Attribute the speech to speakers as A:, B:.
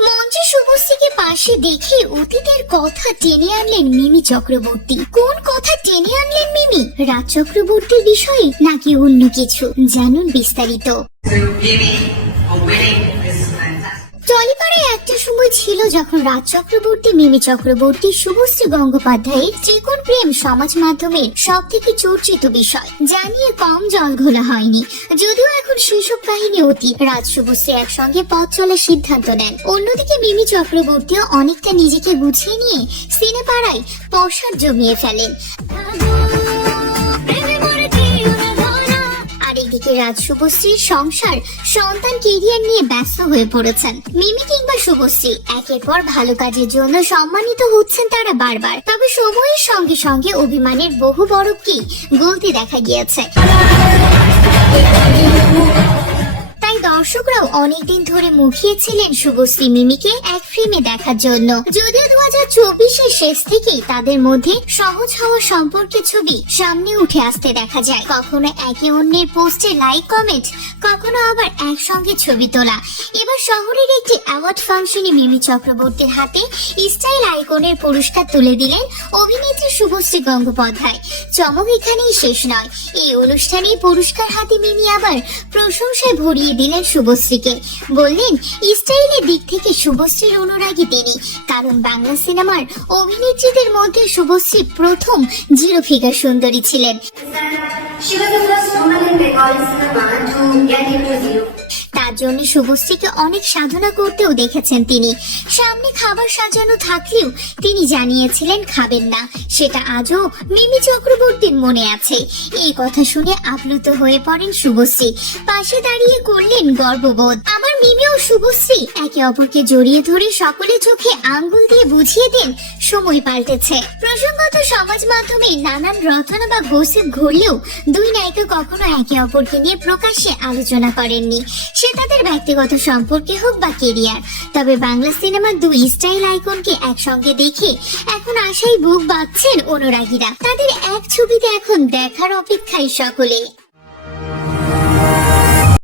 A: মঞ্চে শুভশ্রীকে পাশে দেখে অতীতের কথা টেনে আনলেন মিমি চক্রবর্তী। কোন কথা টেনে আনলেন মিমি? রাজ চক্রবর্তীর বিষয়ে নাকি অন্য কিছু? জানুন বিস্তারিত। একটা ছিল যখন রাজ চক্রবর্তী, মিমি চক্রবর্তী, শুভশ্রী গঙ্গোপাধ্যায়ের ত্রিকোণ প্রেম সমাজ মাধ্যমের সব থেকে চর্চিত বিষয় জানিয়ে কম জল ঘোলা হয়নি। যদিও এখন সেসব কাহিনী অতীত রাজ শুভশ্রী একসঙ্গে পথ চলার সিদ্ধান্ত নেন। অন্যদিকে মিমি চক্রবর্তীও অনেকটা নিজেকে গুছিয়ে নিয়ে সিনেপাড়ায় পশার জমিয়ে ফেলেন। রাজ শুভশ্রীর সংসার সন্তান কেরিয়ার নিয়ে ব্যস্ত হয়ে পড়েছেন। মিমি কিংবা শুভশ্রী, একের পর ভালো কাজের জন্য সম্মানিত হচ্ছেন তারা বারবার। তবে সময়ের সঙ্গে সঙ্গে অভিমানের বহু বরফকেই গলতি দেখা গিয়েছে। দর্শকরাও অনেকদিন ধরে মুখিয়েছিলেন শুভশ্রী মিমিকে এক ফ্রেমে দেখার জন্য। যদিও দু হাজার চব্বিশের শেষ থেকেই তাদের মধ্যে সহজ হওয়া সম্পর্কে ছবি সামনে উঠে আসতে দেখা যায়। কখনো একে অন্যের পোস্টে লাইক, কমেন্ট, কখনো আবার একসঙ্গে ছবি তোলা। এবার শহরের একটি অ্যাওয়ার্ড ফাংশনে মিমি চক্রবর্তীর হাতে স্টাইল আইকনের পুরস্কার তুলে দিলেন অভিনেত্রী শুভশ্রী গঙ্গোপাধ্যায়। চমক এখানেই শেষ নয়। এই অনুষ্ঠানে পুরস্কার হাতে মিমি আবার প্রশংসায় ভরিয়ে দিলেন শুভশ্রীকে। বললেন, স্টাইলের দিক থেকে শুভশ্রীর অনুরাগী তিনি, কারণ বাংলা সিনেমার অভিনেত্রীদের মধ্যে শুভশ্রী প্রথম জিরো ফিগার সুন্দরী ছিলেন। জন্য শুভশ্রীকে অনেক সাধনা করতেও দেখেছেন তিনি। সামনে খাবার সাজানো থাকলেও তিনি জানিয়েছিলেন খাবেন না, সেটা আজও মিমি চক্রবর্তীর মনে আছে। এই কথা শুনে আপ্লুত হয়ে পড়েন শুভশ্রী। পাশে দাঁড়িয়ে করলেন গর্ববোধ। আমার মিমি ও শুভশ্রী একে অপরকে জড়িয়ে ধরে সকলে চোখে আঙ্গুল দিয়ে বুঝিয়ে দেন, সময় পাল্টেছে। প্রসঙ্গত সমাজ মাধ্যমে নানান রচনা বা গোসিপ ঘুরলেও দুই নায়িকা কখনো একে অপরকে নিয়ে প্রকাশ্যে আলোচনা করেননি। সে তাদের ব্যক্তিগত সম্পর্কে হোক বা কেরিয়ার তবে বাংলা সিনেমার দুই স্টাইল আইকনকে একসঙ্গে দেখে এখন আশাই বুক বাঁধছেন অনুরাগীরা। তাদের এক ছবিতে এখন দেখার অপেক্ষায় সকলে।